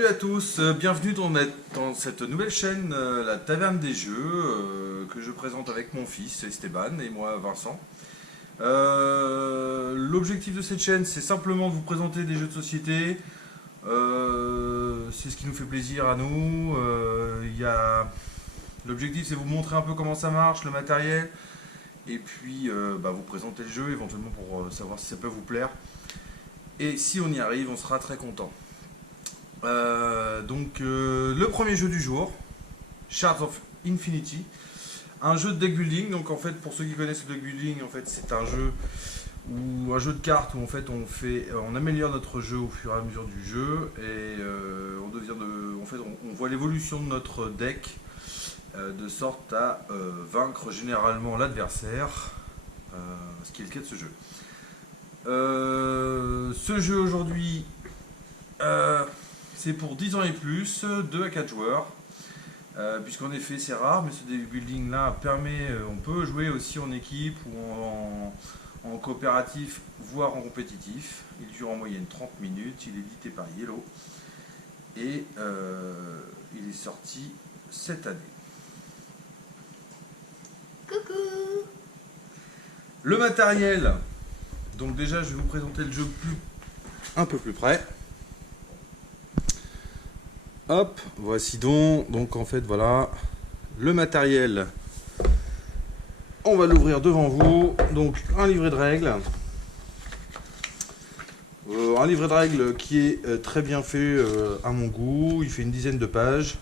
Salut à tous, bienvenue dans cette nouvelle chaîne, la Taverne des Jeux, que je présente avec mon fils Esteban et moi Vincent. L'objectif de cette chaîne, c'est simplement de vous présenter des jeux de société. C'est ce qui nous fait plaisir à nous. L'objectif, c'est vous montrer un peu comment ça marche, le matériel, et puis vous présenter le jeu éventuellement pour savoir si ça peut vous plaire. Et si on y arrive, on sera très content. Le premier jeu du jour, Shards of Infinity, un jeu de deck building. Donc en fait, pour ceux qui connaissent le deck building, en fait c'est un jeu de cartes où en fait on améliore notre jeu au fur et à mesure du jeu et on voit l'évolution de notre deck de sorte à vaincre généralement l'adversaire, ce qui est le cas de ce jeu. Ce jeu aujourd'hui, c'est pour 10 ans et plus, 2 à 4 joueurs, puisqu'en effet c'est rare, mais ce deck building là on peut jouer aussi en équipe ou en coopératif, voire en compétitif. Il dure en moyenne 30 minutes, il est édité par Yellow, et il est sorti cette année. Coucou. Le matériel, donc déjà je vais vous présenter le jeu un peu plus près. Hop, voici donc en fait voilà le matériel. On va l'ouvrir devant vous. Donc un livret de règles. Un livret de règles qui est très bien fait à mon goût. Il fait une dizaine de pages.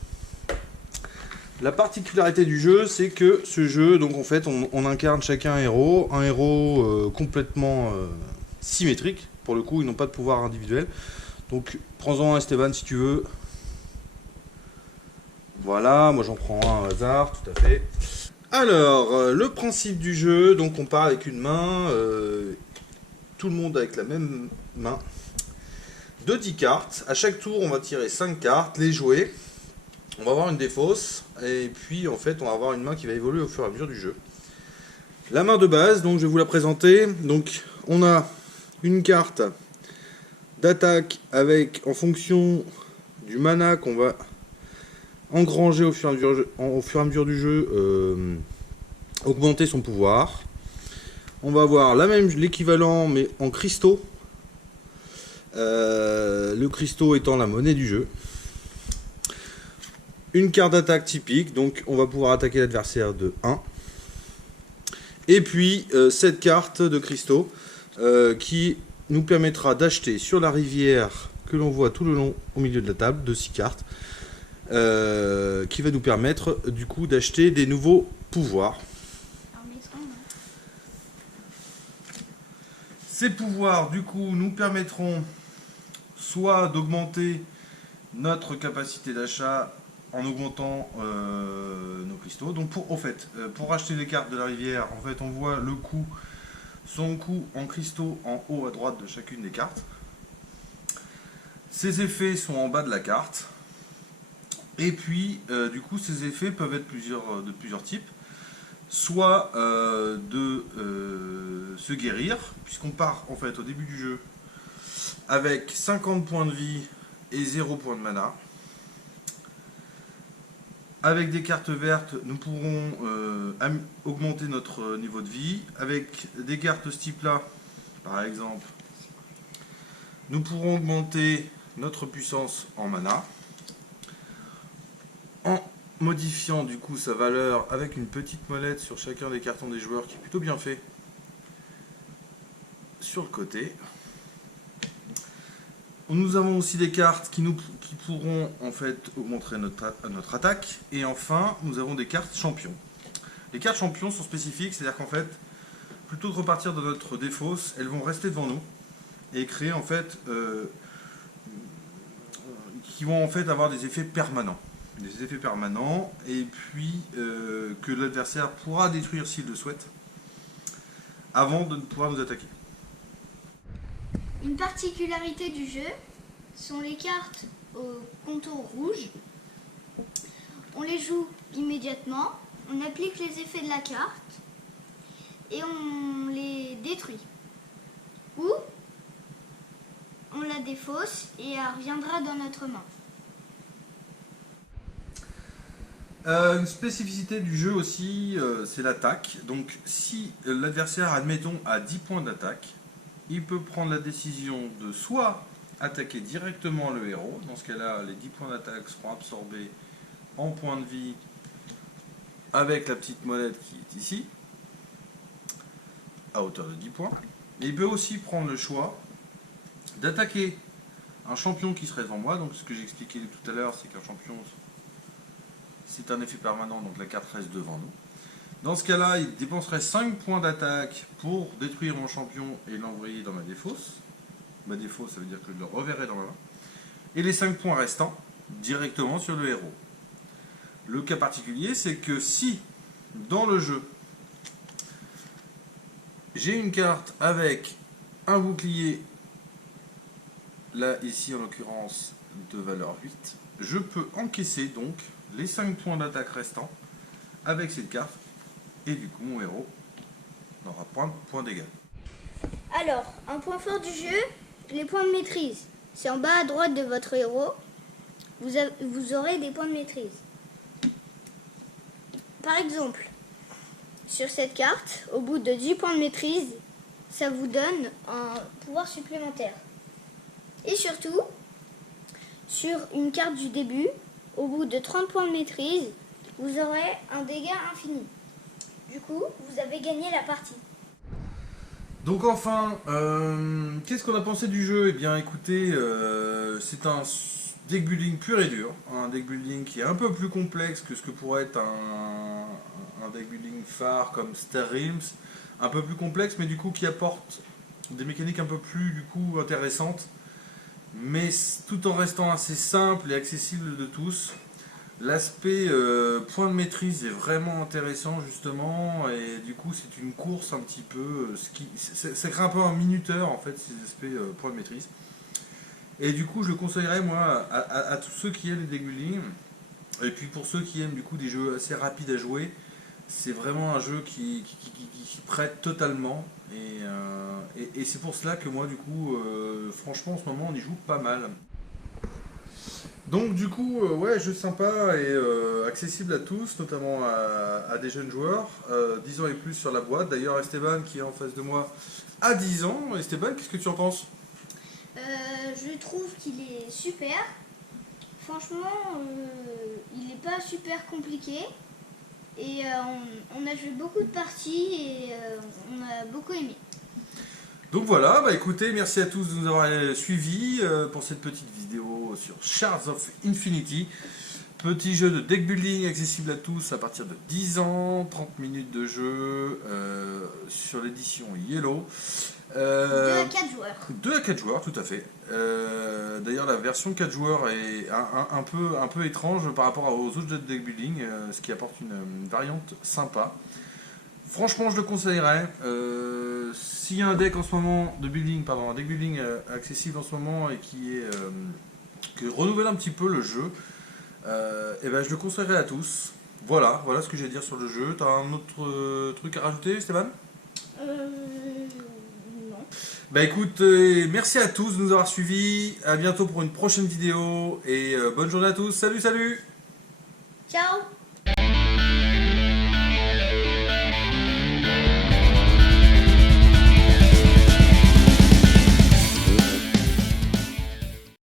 La particularité du jeu, c'est que ce jeu, donc en fait on incarne chacun un héros complètement symétrique. Pour le coup, ils n'ont pas de pouvoir individuel. Donc prends-en un, Esteban, si tu veux. Voilà, moi j'en prends un au hasard, tout à fait. Alors, le principe du jeu, donc on part avec une main, tout le monde avec la même main, de 10 cartes. À chaque tour, on va tirer 5 cartes, les jouer. On va avoir une défausse, et puis en fait, on va avoir une main qui va évoluer au fur et à mesure du jeu. La main de base, donc je vais vous la présenter. Donc, on a une carte d'attaque avec, en fonction du mana qu'on va engranger au fur et à mesure du jeu, augmenter son pouvoir. On va avoir l'équivalent mais en cristaux, le cristaux étant la monnaie du jeu. Une carte d'attaque typique, donc on va pouvoir attaquer l'adversaire de 1. Et puis cette carte de cristaux qui nous permettra d'acheter sur la rivière que l'on voit tout le long au milieu de la table, de 6 cartes. Qui va nous permettre du coup d'acheter des nouveaux pouvoirs. Ces pouvoirs du coup nous permettront soit d'augmenter notre capacité d'achat en augmentant nos cristaux. Donc pour acheter les cartes de la rivière, en fait on voit son coût en cristaux en haut à droite de chacune des cartes. Ces effets sont en bas de la carte. Et puis, du coup, ces effets peuvent être de plusieurs types. Soit de se guérir, puisqu'on part en fait au début du jeu avec 50 points de vie et 0 points de mana. Avec des cartes vertes, nous pourrons augmenter notre niveau de vie. Avec des cartes de ce type-là, par exemple, nous pourrons augmenter notre puissance en mana, en modifiant du coup sa valeur avec une petite molette sur chacun des cartons des joueurs qui est plutôt bien fait sur le côté. Nous avons aussi des cartes qui pourront en fait augmenter notre attaque, et enfin nous avons des cartes champions. Les cartes champions sont spécifiques, c'est-à-dire qu'en fait plutôt que de repartir de notre défausse, elles vont rester devant nous et créer en fait qui vont en fait avoir des effets permanents. Et puis que l'adversaire pourra détruire s'il le souhaite avant de pouvoir nous attaquer. Une particularité du jeu sont les cartes au contour rouge. On les joue immédiatement, on applique les effets de la carte et on les détruit. Ou on la défausse et elle reviendra dans notre main. Une spécificité du jeu aussi, c'est l'attaque. Donc si l'adversaire, admettons, a 10 points d'attaque, il peut prendre la décision de soit attaquer directement le héros. Dans ce cas-là, les 10 points d'attaque seront absorbés en points de vie avec la petite molette qui est ici, à hauteur de 10 points. Et il peut aussi prendre le choix d'attaquer un champion qui serait devant moi. Donc ce que j'expliquais tout à l'heure, c'est qu'un champion, c'est un effet permanent, donc la carte reste devant nous. Dans ce cas-là, il dépenserait 5 points d'attaque pour détruire mon champion et l'envoyer dans ma défausse. Ma défausse, ça veut dire que je le reverrai dans ma main. Et les 5 points restants, directement sur le héros. Le cas particulier, c'est que si, dans le jeu, j'ai une carte avec un bouclier, là, ici, en l'occurrence, de valeur 8, je peux encaisser, donc, les 5 points d'attaque restants avec cette carte. Et du coup, mon héros n'aura pas de points d'égal. Alors, un point fort du jeu, les points de maîtrise. C'est en bas à droite de votre héros. Vous aurez des points de maîtrise. Par exemple, sur cette carte, au bout de 10 points de maîtrise, ça vous donne un pouvoir supplémentaire. Et surtout, sur une carte du début, au bout de 30 points de maîtrise, vous aurez un dégât infini. Du coup, vous avez gagné la partie. Donc enfin, qu'est-ce qu'on a pensé du jeu? Eh bien écoutez, c'est un deck building pur et dur. Un deck building qui est un peu plus complexe que ce que pourrait être un deck building phare comme Star Realms. Un peu plus complexe, mais du coup qui apporte des mécaniques un peu plus du coup intéressantes. Mais tout en restant assez simple et accessible de tous. L'aspect point de maîtrise est vraiment intéressant justement, et du coup c'est une course un petit peu, ça crée un peu un minuteur en fait ces aspects point de maîtrise. Et du coup je le conseillerais moi à tous ceux qui aiment les deck building, et puis pour ceux qui aiment du coup des jeux assez rapides à jouer, c'est vraiment un jeu qui prête totalement, et c'est pour cela que moi du coup franchement en ce moment on y joue pas mal. Donc du coup, ouais, jeu sympa et accessible à tous, notamment à des jeunes joueurs, 10 ans et plus sur la boîte. D'ailleurs, Esteban, qui est en face de moi, a 10 ans. Esteban, qu'est-ce que tu en penses? Je trouve qu'il est super. Franchement, il n'est pas super compliqué. Et on a joué beaucoup de parties et on a beaucoup aimé. Donc voilà, bah écoutez, merci à tous de nous avoir suivis pour cette petite vidéo sur Shards of Infinity. Petit jeu de deck building accessible à tous à partir de 10 ans, 30 minutes de jeu sur l'édition Yellow. 2 à 4 joueurs. 2 à 4 joueurs, tout à fait. D'ailleurs, la version 4 joueurs est un peu étrange par rapport aux autres jeux de deck building, ce qui apporte une variante sympa. Franchement, je le conseillerais. S'il y a un deck en ce moment de building, un deck building accessible en ce moment et qui renouvelle un petit peu le jeu, et ben je le conseillerais à tous. Voilà ce que j'ai à dire sur le jeu. T'as un autre truc à rajouter, Stéphane? Non. Bah écoute, merci à tous de nous avoir suivis. À bientôt pour une prochaine vidéo et bonne journée à tous. Salut, salut! Ciao!